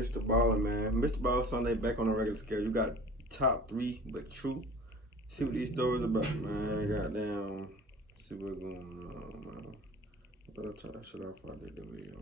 Mr. Ballin, man. Mr. Ballin Sunday back on the regular scale. You got top 3, but true. See what these stories about, man. Goddamn. See what's going on, man. But I'll turn that shit off before I did the video.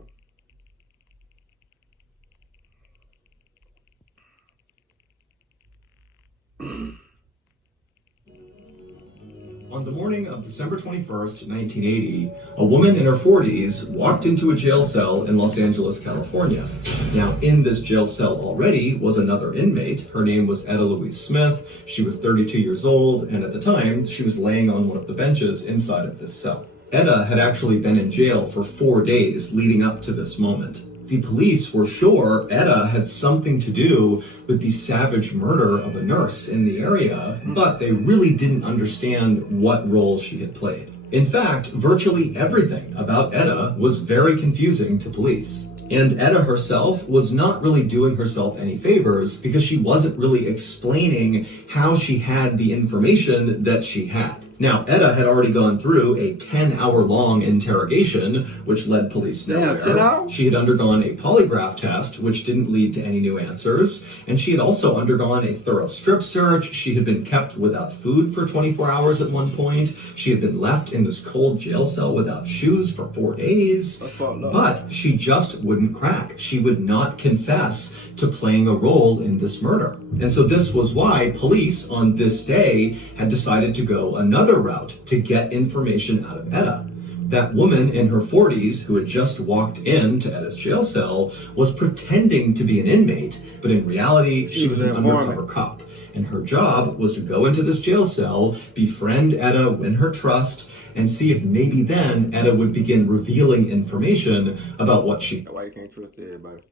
On the morning of December 21st, 1980, a woman in her 40s walked into a jail cell in Los Angeles, California. Now, in this jail cell already was another inmate. Her name was Etta Louise Smith. She was 32 years old, and at the time, she was laying on one of the benches inside of this cell. Etta had actually been in jail for 4 days leading up to this moment. The police were sure Etta had something to do with the savage murder of a nurse in the area, but they really didn't understand what role she had played. In fact, virtually everything about Etta was very confusing to police. And Etta herself was not really doing herself any favors because she wasn't really explaining how she had the information that she had. Now, Etta had already gone through a 10-hour-long interrogation, which led police nowhere. 10 hours? She had undergone a polygraph test, which didn't lead to any new answers. And she had also undergone a thorough strip search. She had been kept without food for 24 hours at one point. She had been left in this cold jail cell without shoes for 4 days. But she just wouldn't crack. She would not confess to playing a role in this murder. And so this was why police on this day had decided to go another route to get information out of Etta. That woman in her 40s who had just walked into Etta's jail cell was pretending to be an inmate, but in reality, she was an undercover cop. And her job was to go into this jail cell, befriend Etta, win her trust, and see if maybe then Etta would begin revealing information about what she... Why you can't trust everybody?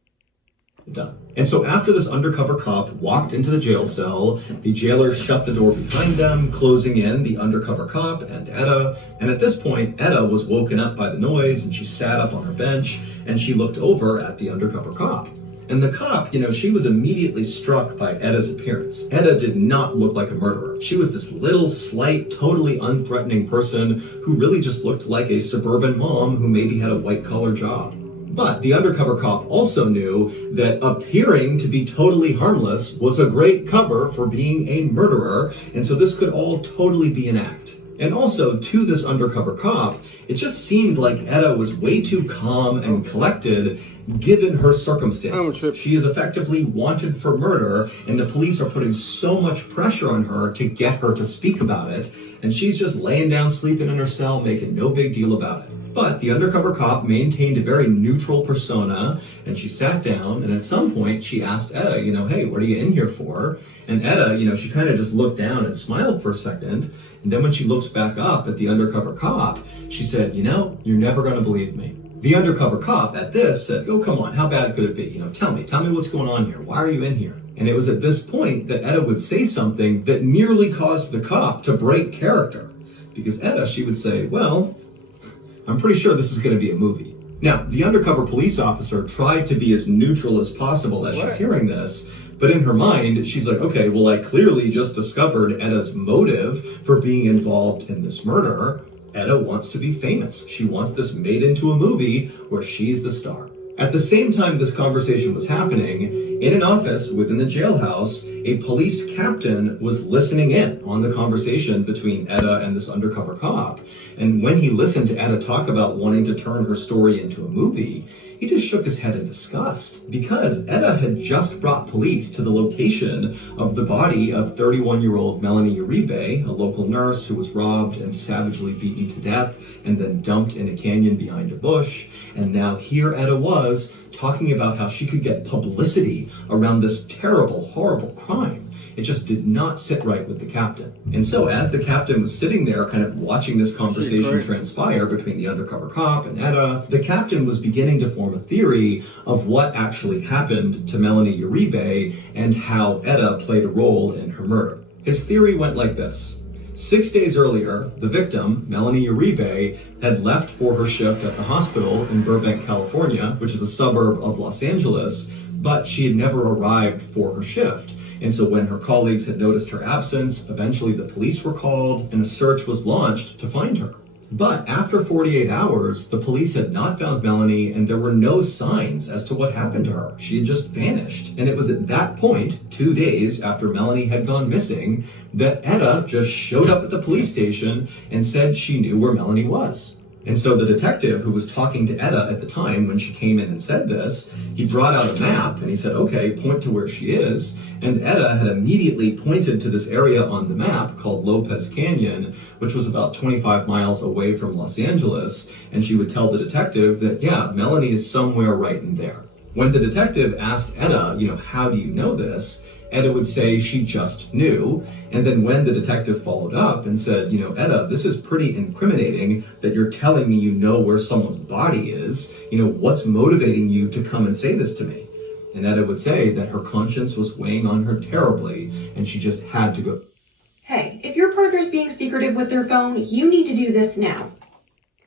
Done. And so after this undercover cop walked into the jail cell, the jailer shut the door behind them, closing in the undercover cop and Etta. And at this point, Etta was woken up by the noise and she sat up on her bench and she looked over at the undercover cop. And the cop, she was immediately struck by Etta's appearance. Etta did not look like a murderer. She was this little, slight, totally unthreatening person who really just looked like a suburban mom who maybe had a white-collar job. But the undercover cop also knew that appearing to be totally harmless was a great cover for being a murderer, and so this could all totally be an act. And also, to this undercover cop, it just seemed like Etta was way too calm and collected given her circumstances. She is effectively wanted for murder, and the police are putting so much pressure on her to get her to speak about it, and she's just laying down sleeping in her cell, making no big deal about it. But the undercover cop maintained a very neutral persona, and she sat down, and at some point she asked Etta, hey, what are you in here for? And Etta, she kind of just looked down and smiled for a second, and then when she looked back up at the undercover cop, she said, you're never going to believe me. The undercover cop at this said, oh, come on, how bad could it be? Tell me what's going on here. Why are you in here? And it was at this point that Etta would say something that nearly caused the cop to break character. Because Etta, she would say, well, I'm pretty sure this is going to be a movie. Now, the undercover police officer tried to be as neutral as possible as she's hearing this, but in her mind, she's like, okay, well, I clearly just discovered Etta's motive for being involved in this murder. Etta wants to be famous. She wants this made into a movie where she's the star. At the same time this conversation was happening, in an office within the jailhouse, a police captain was listening in on the conversation between Etta and this undercover cop. And when he listened to Etta talk about wanting to turn her story into a movie, he just shook his head in disgust because Etta had just brought police to the location of the body of 31-year-old Melanie Uribe, a local nurse who was robbed and savagely beaten to death and then dumped in a canyon behind a bush. And now here Etta was talking about how she could get publicity around this terrible, horrible crime. It just did not sit right with the captain. And so as the captain was sitting there kind of watching this conversation transpire between the undercover cop and Etta, the captain was beginning to form a theory of what actually happened to Melanie Uribe and how Etta played a role in her murder. His theory went like this. 6 days earlier, the victim, Melanie Uribe, had left for her shift at the hospital in Burbank, California, which is a suburb of Los Angeles, but she had never arrived for her shift. And so when her colleagues had noticed her absence, eventually the police were called and a search was launched to find her. But after 48 hours, the police had not found Melanie and there were no signs as to what happened to her. She had just vanished. And it was at that point, 2 days after Melanie had gone missing, that Etta just showed up at the police station and said she knew where Melanie was. And so the detective who was talking to Etta at the time when she came in and said this, he brought out a map and he said, okay, point to where she is. And Etta had immediately pointed to this area on the map called Lopez Canyon, which was about 25 miles away from Los Angeles. And she would tell the detective that, yeah, Melanie is somewhere right in there. When the detective asked Etta, how do you know this? Etta would say she just knew. And then when the detective followed up and said, Etta, this is pretty incriminating that you're telling me you know where someone's body is. What's motivating you to come and say this to me? And Etta would say that her conscience was weighing on her terribly and she just had to go. Hey, if your partner's being secretive with their phone, you need to do this now.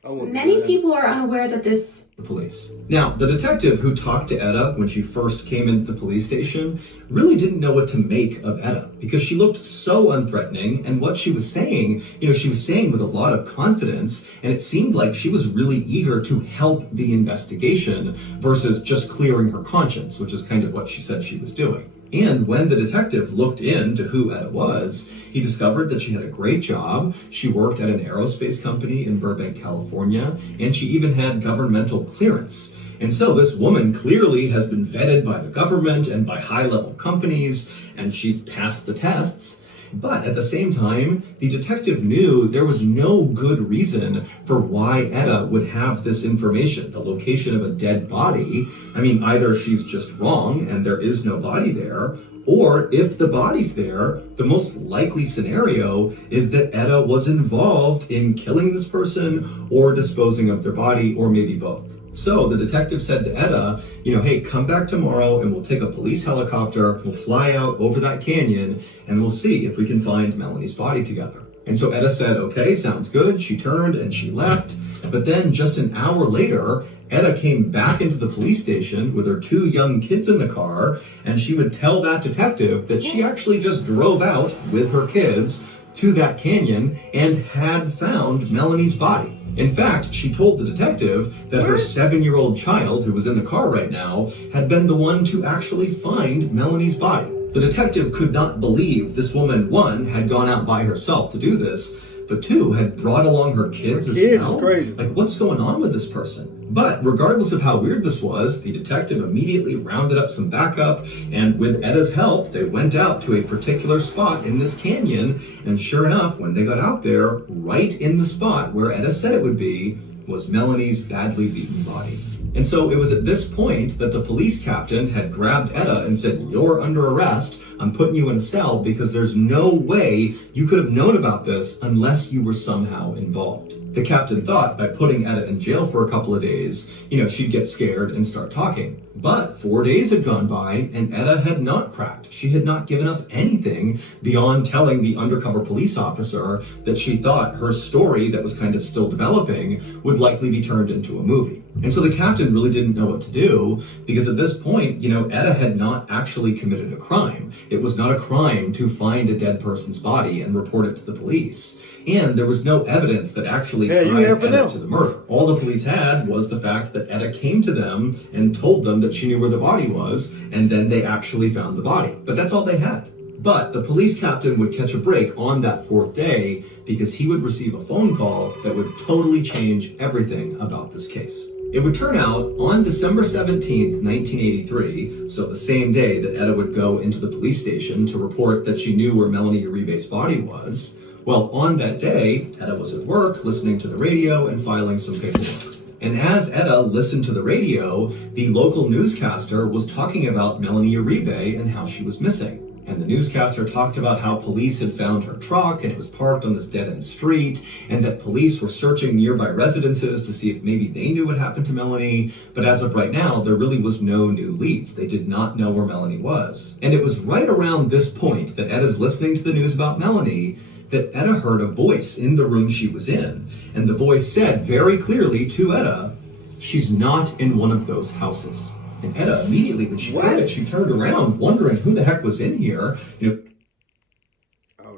Many people are unaware that this... The police. Now, the detective who talked to Etta when she first came into the police station really didn't know what to make of Etta because she looked so unthreatening, and what she was saying, she was saying with a lot of confidence, and it seemed like she was really eager to help the investigation versus just clearing her conscience, which is kind of what she said she was doing. And when the detective looked into who Etta was, he discovered that she had a great job. She worked at an aerospace company in Burbank, California, and she even had governmental clearance. And so this woman clearly has been vetted by the government and by high-level companies, and she's passed the tests. But at the same time, the detective knew there was no good reason for why Etta would have this information, the location of a dead body. I mean, either she's just wrong and there is no body there, or if the body's there, the most likely scenario is that Etta was involved in killing this person or disposing of their body, or maybe both. So the detective said to Etta, hey, come back tomorrow and we'll take a police helicopter, we'll fly out over that canyon, and we'll see if we can find Melanie's body together. And so Etta said, okay, sounds good. She turned and she left. But then just an hour later, Etta came back into the police station with her 2 young kids in the car, and she would tell that detective that she actually just drove out with her kids to that canyon and had found Melanie's body. In fact, she told the detective that her 7-year-old child, who was in the car right now, had been the one to actually find Melanie's body. The detective could not believe this woman, 1, had gone out by herself to do this, but 2, had brought along her kids as well. Crazy. Like, what's going on with this person? But regardless of how weird this was, the detective immediately rounded up some backup, and with Etta's help, they went out to a particular spot in this canyon, and sure enough, when they got out there, right in the spot where Etta said it would be, was Melanie's badly beaten body. And so it was at this point that the police captain had grabbed Etta and said, you're under arrest, I'm putting you in a cell because there's no way you could have known about this unless you were somehow involved. The captain thought by putting Etta in jail for a couple of days, she'd get scared and start talking. But 4 days had gone by and Etta had not cracked. She had not given up anything beyond telling the undercover police officer that she thought her story that was kind of still developing would likely be turned into a movie. And so the captain really didn't know what to do because at this point, Etta had not actually committed a crime. It was not a crime to find a dead person's body and report it to the police. And there was no evidence that actually tied Etta to the murder. All the police had was the fact that Etta came to them and told them that she knew where the body was, and then they actually found the body. But that's all they had. But the police captain would catch a break on that 4th day because he would receive a phone call that would totally change everything about this case. It would turn out on December 17th, 1983, so the same day that Etta would go into the police station to report that she knew where Melanie Uribe's body was, well, on that day, Etta was at work listening to the radio and filing some paperwork. And as Etta listened to the radio, the local newscaster was talking about Melanie Uribe and how she was missing. And the newscaster talked about how police had found her truck and it was parked on this dead-end street, and that police were searching nearby residences to see if maybe they knew what happened to Melanie. But as of right now, there really was no new leads. They did not know where Melanie was. And it was right around this point that Etta's listening to the news about Melanie that Etta heard a voice in the room she was in. And the voice said very clearly to Etta, she's not in one of those houses. And Etta immediately, when she heard it, she turned around, wondering who the heck was in here. I would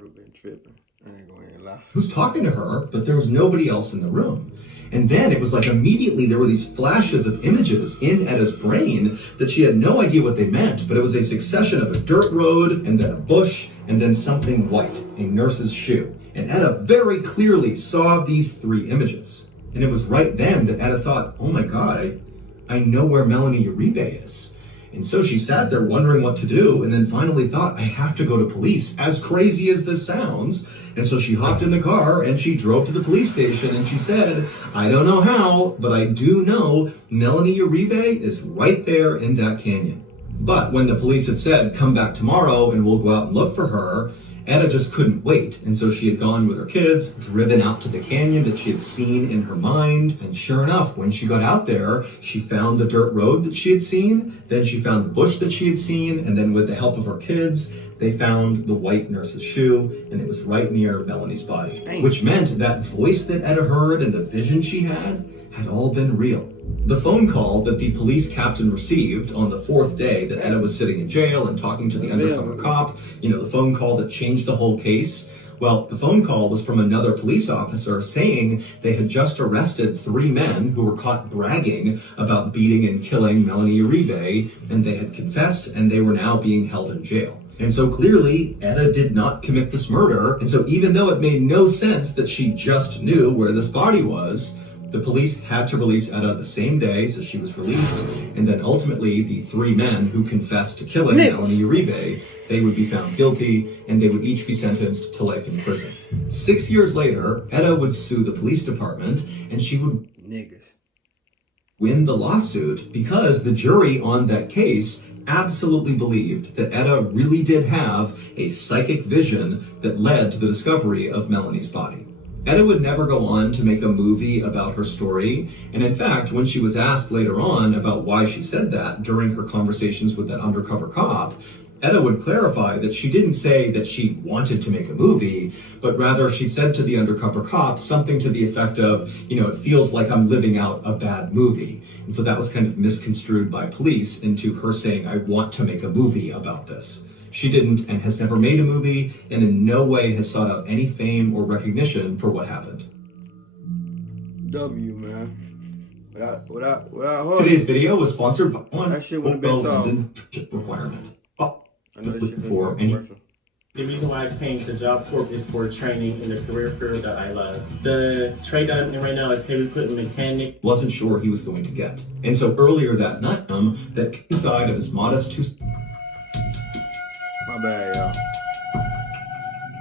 have been tripping. I ain't gonna lie. who's talking to her, but there was nobody else in the room. And then it was like immediately there were these flashes of images in Etta's brain that she had no idea what they meant, but it was a succession of a dirt road and then a bush and then something white, a nurse's shoe. And Etta very clearly saw these three images. And it was right then that Etta thought, oh my God, I know where Melanie Uribe is. And so she sat there wondering what to do, and then finally thought, I have to go to police, as crazy as this sounds. And so she hopped in the car and she drove to the police station and she said, I don't know how, but I do know Melanie Uribe is right there in that canyon. But when the police had said, come back tomorrow and we'll go out and look for her, Etta just couldn't wait, and so she had gone with her kids, driven out to the canyon that she had seen in her mind, and sure enough, when she got out there, she found the dirt road that she had seen, then she found the bush that she had seen, and then with the help of her kids, they found the white nurse's shoe, and it was right near Melanie's body. Dang. Which meant that voice that Etta heard and the vision she had all been real. The phone call that the police captain received on the fourth day that Etta was sitting in jail and talking to the undercover cop, the phone call that changed the whole case, well, the phone call was from another police officer saying they had just arrested 3 men who were caught bragging about beating and killing Melanie Uribe, and they had confessed and they were now being held in jail. And so clearly, Etta did not commit this murder, and so even though it made no sense that she just knew where this body was, the police had to release Etta the same day, so she was released, and then ultimately the 3 men who confessed to killing Melanie Uribe, they would be found guilty, and they would each be sentenced to life in prison. 6 years later, Etta would sue the police department, and she would win the lawsuit because the jury on that case absolutely believed that Etta really did have a psychic vision that led to the discovery of Melanie's body. Etta would never go on to make a movie about her story, and in fact, when she was asked later on about why she said that during her conversations with that undercover cop, Etta would clarify that she didn't say that she wanted to make a movie, but rather she said to the undercover cop something to the effect of, it feels like I'm living out a bad movie. And so that was kind of misconstrued by police into her saying, I want to make a movie about this. She didn't and has never made a movie and in no way has sought out any fame or recognition for what happened. W, man. Without Today's video was sponsored by one that shit wouldn't have been solved. Requirement. I know this shit for any. The reason why I came to Job Corp is for training in the career field that I love. The trade that I'm in right now is heavy equipment mechanic. Wasn't sure he was going to get. And so earlier that night, that inside of his modest My bad, y'all.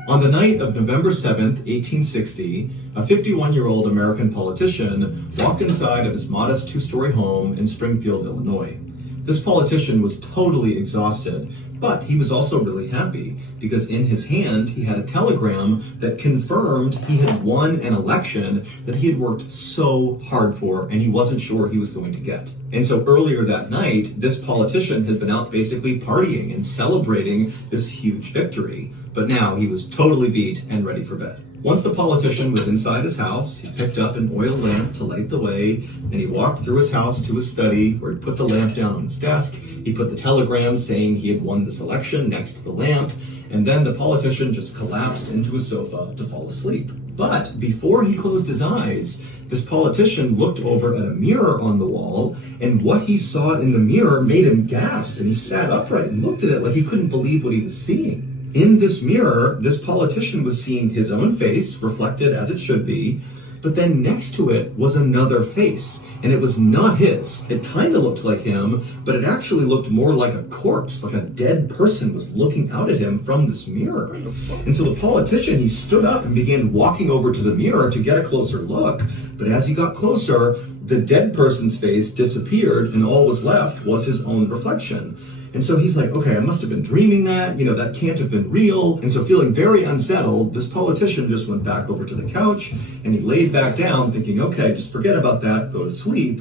On the night of November 7th, 1860, a 51-year-old American politician walked inside of his modest 2-story home in Springfield, Illinois. This politician was totally exhausted, but he was also really happy because in his hand he had a telegram that confirmed he had won an election that he had worked so hard for and he wasn't sure he was going to get. And so earlier that night, this politician had been out basically partying and celebrating this huge victory, but now he was totally beat and ready for bed. Once the politician was inside his house, he picked up an oil lamp to light the way, and he walked through his house to his study, where he put the lamp down on his desk. He put the telegram saying he had won this election next to the lamp, and then the politician just collapsed into his sofa to fall asleep. But before he closed his eyes, this politician looked over at a mirror on the wall, and what he saw in the mirror made him gasp, and he sat upright and looked at it like he couldn't believe what he was seeing. In this mirror, this politician was seeing his own face, reflected as it should be, but then next to it was another face, and it was not his. It kind of looked like him, but it actually looked more like a corpse, like a dead person was looking out at him from this mirror. And so the politician, he stood up and began walking over to the mirror to get a closer look, but as he got closer, the dead person's face disappeared, and all was left was his own reflection. And so he's like, okay, I must have been dreaming that, that can't have been real. And so feeling very unsettled, this politician just went back over to the couch and he laid back down thinking, okay, just forget about that, go to sleep.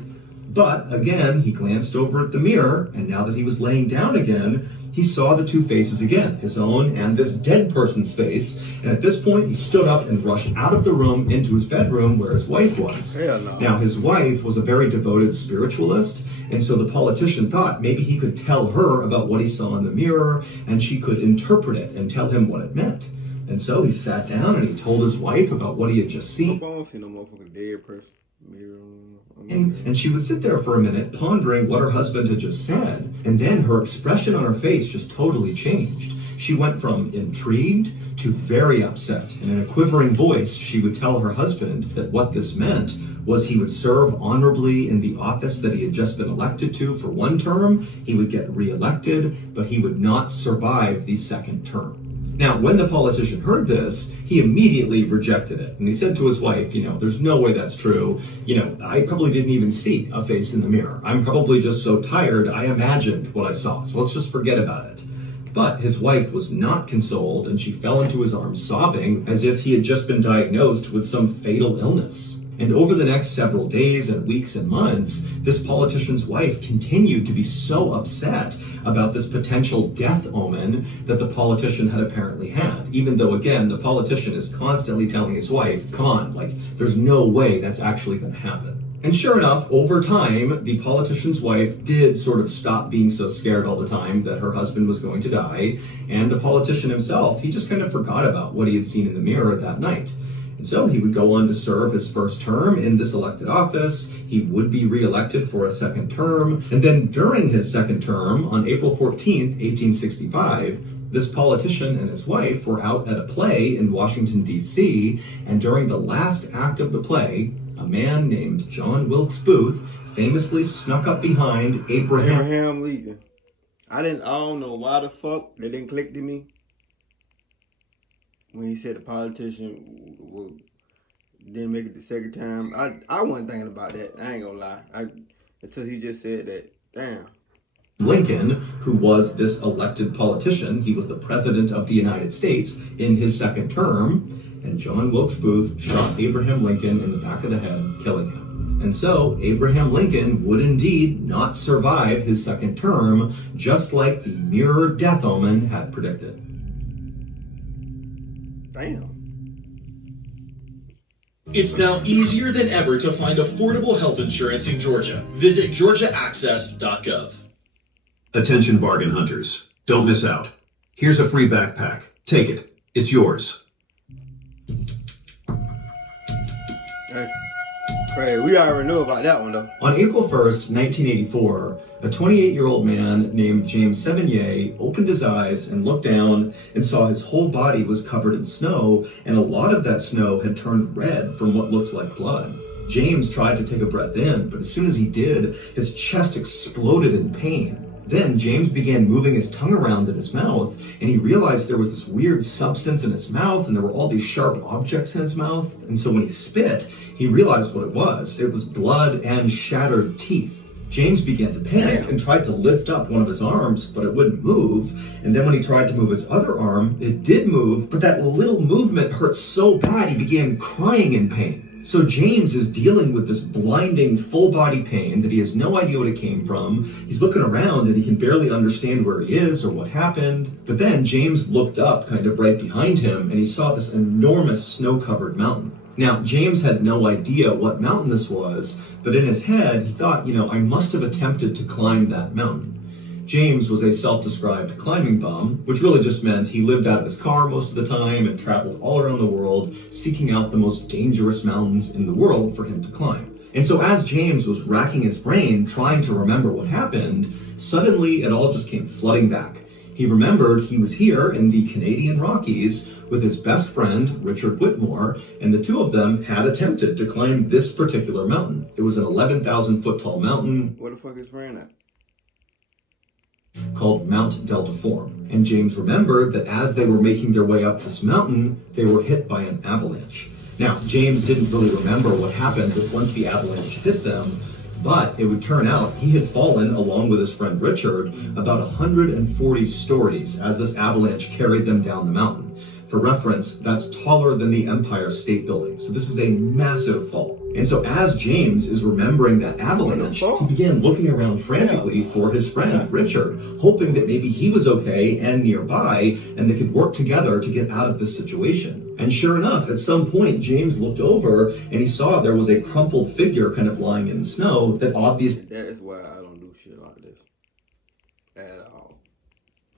But again, he glanced over at the mirror, and now that he was laying down again, he saw the two faces again, his own and this dead person's face. And at this point, he stood up and rushed out of the room into his bedroom where his wife was. Hell no. Now, his wife was a very devoted spiritualist, and so the politician thought maybe he could tell her about what he saw in the mirror, and she could interpret it and tell him what it meant. And so he sat down and he told his wife about what he had just seen. I don't see no motherfucking dead person. And she would sit there for a minute pondering what her husband had just said, and then her expression on her face just totally changed. She went from intrigued to very upset. And in a quivering voice, she would tell her husband that what this meant was he would serve honorably in the office that he had just been elected to for one term, he would get reelected, but he would not survive the second term. Now, when the politician heard this, he immediately rejected it. And he said to his wife, there's no way that's true. I probably didn't even see a face in the mirror. I'm probably just so tired, I imagined what I saw. So let's just forget about it. But his wife was not consoled, and she fell into his arms sobbing as if he had just been diagnosed with some fatal illness. And over the next several days and weeks and months, this politician's wife continued to be so upset about this potential death omen that the politician had apparently had. Even though, again, the politician is constantly telling his wife, come on, there's no way that's actually going to happen. And sure enough, over time, the politician's wife did sort of stop being so scared all the time that her husband was going to die. And the politician himself, he just kind of forgot about what he had seen in the mirror that night. And so he would go on to serve his first term in this elected office. He would be reelected for a second term. And then during his second term, on April 14th, 1865, this politician and his wife were out at a play in Washington, D.C., and during the last act of the play, a man named John Wilkes Booth famously snuck up behind Abraham Lincoln. I don't know why the fuck they didn't click to me when he said the politician didn't make it the second time. I wasn't thinking about that. I ain't gonna lie. Until he just said that. Damn. Lincoln, who was this elected politician, he was the president of the United States in his second term, and John Wilkes Booth shot Abraham Lincoln in the back of the head, killing him. And so Abraham Lincoln would indeed not survive his second term, just like the mirror death omen had predicted. Damn. It's now easier than ever to find affordable health insurance in Georgia. Visit georgiaaccess.gov. Attention bargain hunters. Don't miss out. Here's a free backpack. Take it. It's yours. Hey, we already know about that one, though. On April 1st, 1984, a 28-year-old man named James Sevigny opened his eyes and looked down and saw his whole body was covered in snow, and a lot of that snow had turned red from what looked like blood. James tried to take a breath in, but as soon as he did, his chest exploded in pain. Then James began moving his tongue around in his mouth, and he realized there was this weird substance in his mouth, and there were all these sharp objects in his mouth. And so when he spit, he realized what it was. It was blood and shattered teeth. James began to panic and tried to lift up one of his arms, but it wouldn't move. And then when he tried to move his other arm, it did move, but that little movement hurt so bad he began crying in pain. So James is dealing with this blinding full body pain that he has no idea what it came from. He's looking around and he can barely understand where he is or what happened. But then James looked up kind of right behind him and he saw this enormous snow-covered mountain. Now, James had no idea what mountain this was, but in his head, he thought, I must have attempted to climb that mountain. James was a self-described climbing bum, which really just meant he lived out of his car most of the time and traveled all around the world, seeking out the most dangerous mountains in the world for him to climb. And so as James was racking his brain, trying to remember what happened, suddenly it all just came flooding back. He remembered he was here in the Canadian Rockies with his best friend, Richard Whitmore, and the two of them had attempted to climb this particular mountain. It was an 11,000 foot tall mountain. Where the fuck is Fran at? Called Mount Deltaform. And James remembered that as they were making their way up this mountain, they were hit by an avalanche. Now, James didn't really remember what happened once the avalanche hit them, but it would turn out he had fallen, along with his friend Richard, about 140 stories as this avalanche carried them down the mountain. For reference, that's taller than the Empire State Building, so this is a massive fall. And so as James is remembering that avalanche, he began looking around frantically for his friend Richard, hoping that maybe he was okay and nearby, and they could work together to get out of this situation. And sure enough, at some point, James looked over and he saw there was a crumpled figure kind of lying in the snow that obviously... That is why I don't do shit like this. At all.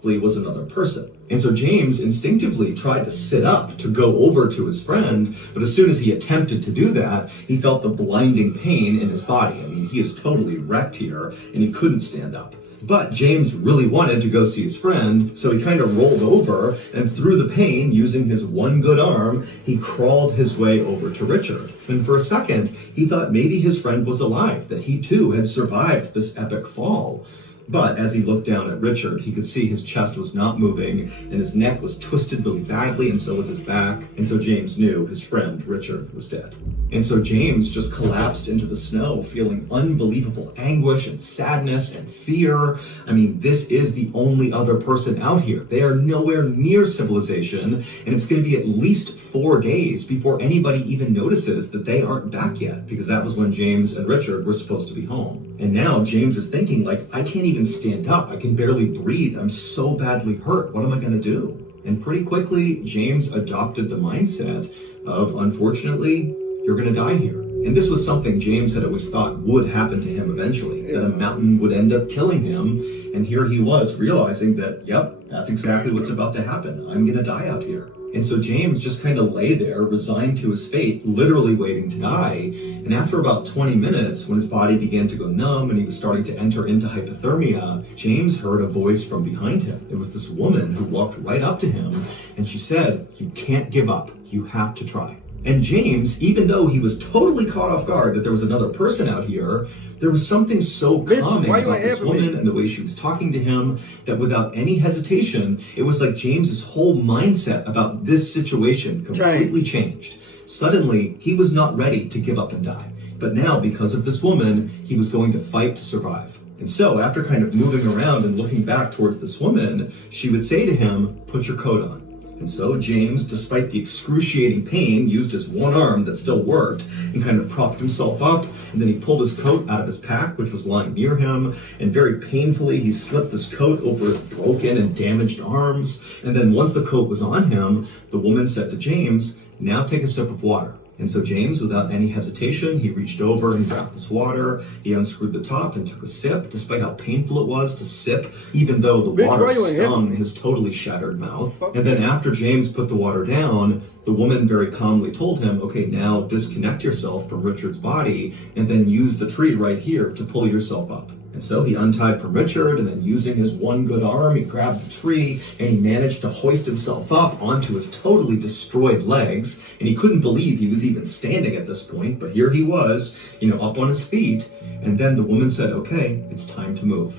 was another person. And so James instinctively tried to sit up to go over to his friend, but as soon as he attempted to do that, he felt the blinding pain in his body. I mean, he is totally wrecked here, and he couldn't stand up. But James really wanted to go see his friend, so he kind of rolled over, and through the pain, using his one good arm, he crawled his way over to Richard. And for a second, he thought maybe his friend was alive, that he too had survived this epic fall. But as he looked down at Richard, he could see his chest was not moving, and his neck was twisted really badly, and so was his back. And so James knew his friend, Richard, was dead. And so James just collapsed into the snow, feeling unbelievable anguish and sadness and fear. I mean, this is the only other person out here. They are nowhere near civilization, and it's going to be at least 4 days before anybody even notices that they aren't back yet, because that was when James and Richard were supposed to be home. And now James is thinking, like, I can't even stand up. I can barely breathe. I'm so badly hurt. What am I going to do? And pretty quickly, James adopted the mindset of, unfortunately, you're going to die here. And this was something James had always thought would happen to him eventually, that a mountain would end up killing him. And here he was realizing that, yep, that's exactly what's about to happen. I'm going to die out here. And so James just kind of lay there, resigned to his fate, literally waiting to die. And after about 20 minutes, when his body began to go numb and he was starting to enter into hypothermia, James heard a voice from behind him. It was this woman who walked right up to him, and she said, "You can't give up. You have to try." And James, even though he was totally caught off guard that there was another person out here, there was something so calming about this woman and the way she was talking to him that without any hesitation, it was like James's whole mindset about this situation completely changed. Suddenly, he was not ready to give up and die. But now, because of this woman, he was going to fight to survive. And so, after kind of moving around and looking back towards this woman, she would say to him, "Put your coat on." And so James, despite the excruciating pain, used his one arm that still worked and kind of propped himself up. And then he pulled his coat out of his pack, which was lying near him. And very painfully, he slipped this coat over his broken and damaged arms. And then once the coat was on him, the woman said to James, "Now take a sip of water." And so James, without any hesitation, he reached over and grabbed this water. He unscrewed the top and took a sip, despite how painful it was to sip, even though the water stung his totally shattered mouth. And then after James put the water down, the woman very calmly told him, "Okay, now disconnect yourself from Richard's body and then use the tree right here to pull yourself up." And so he untied from Richard, and then using his one good arm, he grabbed the tree, and he managed to hoist himself up onto his totally destroyed legs. And he couldn't believe he was even standing at this point, but here he was, up on his feet. And then the woman said, "Okay, it's time to move."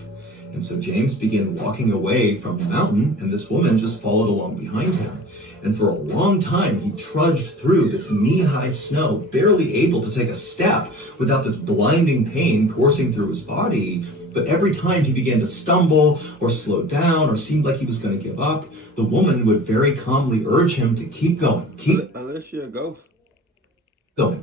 And so James began walking away from the mountain, and this woman just followed along behind him. And for a long time, he trudged through this knee-high snow, barely able to take a step without this blinding pain coursing through his body. But every time he began to stumble or slow down or seemed like he was going to give up, the woman would very calmly urge him to keep going. Unless you're a ghost.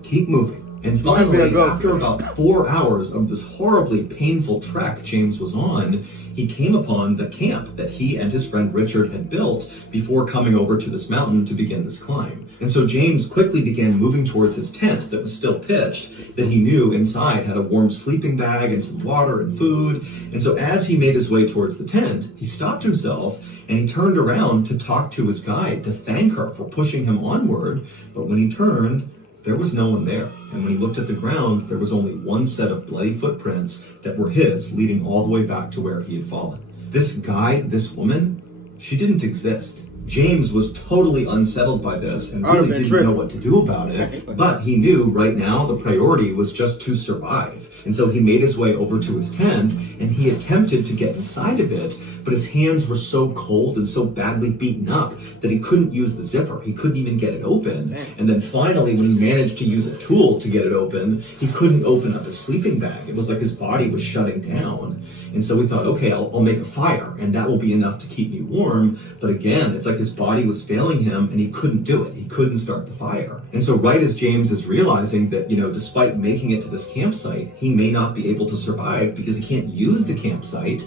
Keep moving. And finally, after about 4 hours of this horribly painful trek James was on, he came upon the camp that he and his friend Richard had built before coming over to this mountain to begin this climb. And so James quickly began moving towards his tent that was still pitched, that he knew inside had a warm sleeping bag and some water and food. And so as he made his way towards the tent, he stopped himself and he turned around to talk to his guide, to thank her for pushing him onward. But when he turned, there was no one there. And when he looked at the ground, there was only one set of bloody footprints that were his, leading all the way back to where he had fallen. This guy, this woman, she didn't exist. James was totally unsettled by this and really didn't know what to do about it, but he knew right now the priority was just to survive. And so he made his way over to his tent and he attempted to get inside of it, but his hands were so cold and so badly beaten up that he couldn't use the zipper. He couldn't even get it open. And then finally, when he managed to use a tool to get it open, he couldn't open up his sleeping bag. It was like his body was shutting down. And so we thought, okay, I'll make a fire and that will be enough to keep me warm. But again, it's like his body was failing him and he couldn't do it. He couldn't start the fire. And so right as James is realizing that, despite making it to this campsite, he may not be able to survive because he can't use the campsite,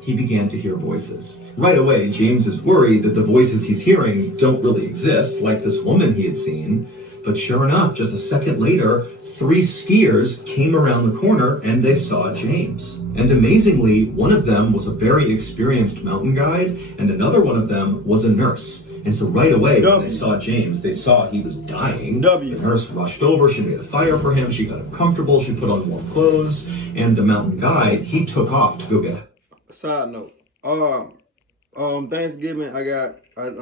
he began to hear voices. Right away, James is worried that the voices he's hearing don't really exist, like this woman he had seen. But sure enough, just a second later, 3 skiers came around the corner and they saw James. And amazingly, one of them was a very experienced mountain guide, and another one of them was a nurse. And so right away, when they saw James, they saw he was dying. The nurse rushed over, she made a fire for him, she got him comfortable, she put on warm clothes, and the mountain guide, he took off to go get him. Side note, Thanksgiving, I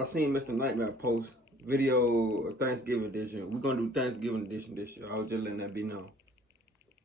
seen Mr. Nightmare post video of Thanksgiving edition. We're gonna do Thanksgiving edition this year. I was just letting that be known.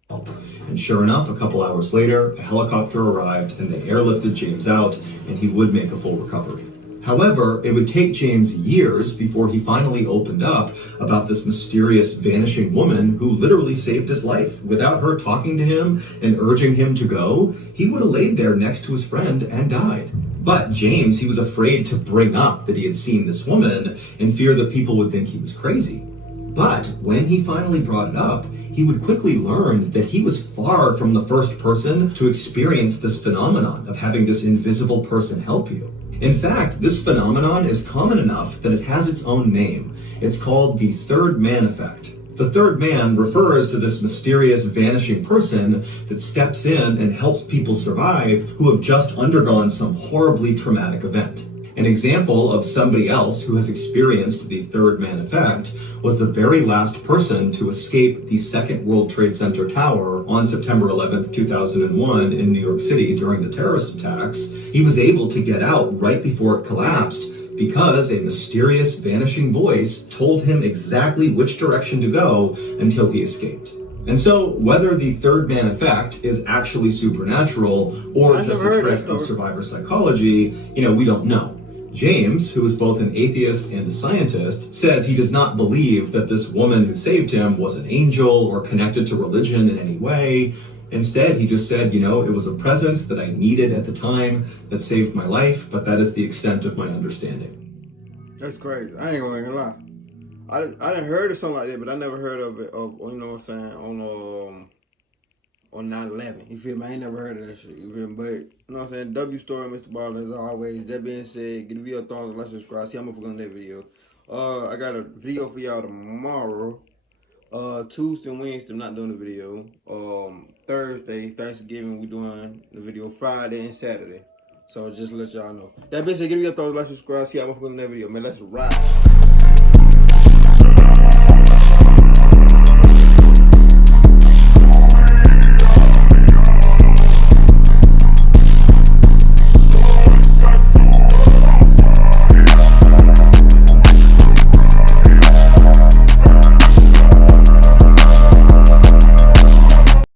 And sure enough, a couple hours later, a helicopter arrived and they airlifted James out, and he would make a full recovery. However, it would take James years before he finally opened up about this mysterious vanishing woman who literally saved his life. Without her talking to him and urging him to go, he would have laid there next to his friend and died. But James, he was afraid to bring up that he had seen this woman in fear that people would think he was crazy. But when he finally brought it up, he would quickly learn that he was far from the first person to experience this phenomenon of having this invisible person help you. In fact, this phenomenon is common enough that it has its own name. It's called the third man effect. The third man refers to this mysterious vanishing person that steps in and helps people survive who have just undergone some horribly traumatic event. An example of somebody else who has experienced the third man effect was the very last person to escape the Second World Trade Center tower on September 11th, 2001 in New York City during the terrorist attacks. He was able to get out right before it collapsed because a mysterious vanishing voice told him exactly which direction to go until he escaped. And so, whether the third man effect is actually supernatural or just a trick of survivor psychology, we don't know. James, who is both an atheist and a scientist, says he does not believe that this woman who saved him was an angel or connected to religion in any way. Instead, he just said, it was a presence that I needed at the time that saved my life, but that is the extent of my understanding. That's crazy. I ain't gonna lie. I didn't heard of something like that, but I never heard of it, on 9/11. You feel me? I ain't never heard of that shit. You feel me? But, you know what I'm saying? W story, Mr. Ballen, as always. That being said, give the video a thumbs up, like, subscribe. See how much we're gonna do that video. I got a video for y'all tomorrow. Tuesday and Wednesday, I'm not doing the video. Thursday, Thanksgiving, we doing the video Friday and Saturday. So just to let y'all know. That being said, give me a thumbs up, like, subscribe. See how much we're gonna do that video. Man, let's ride.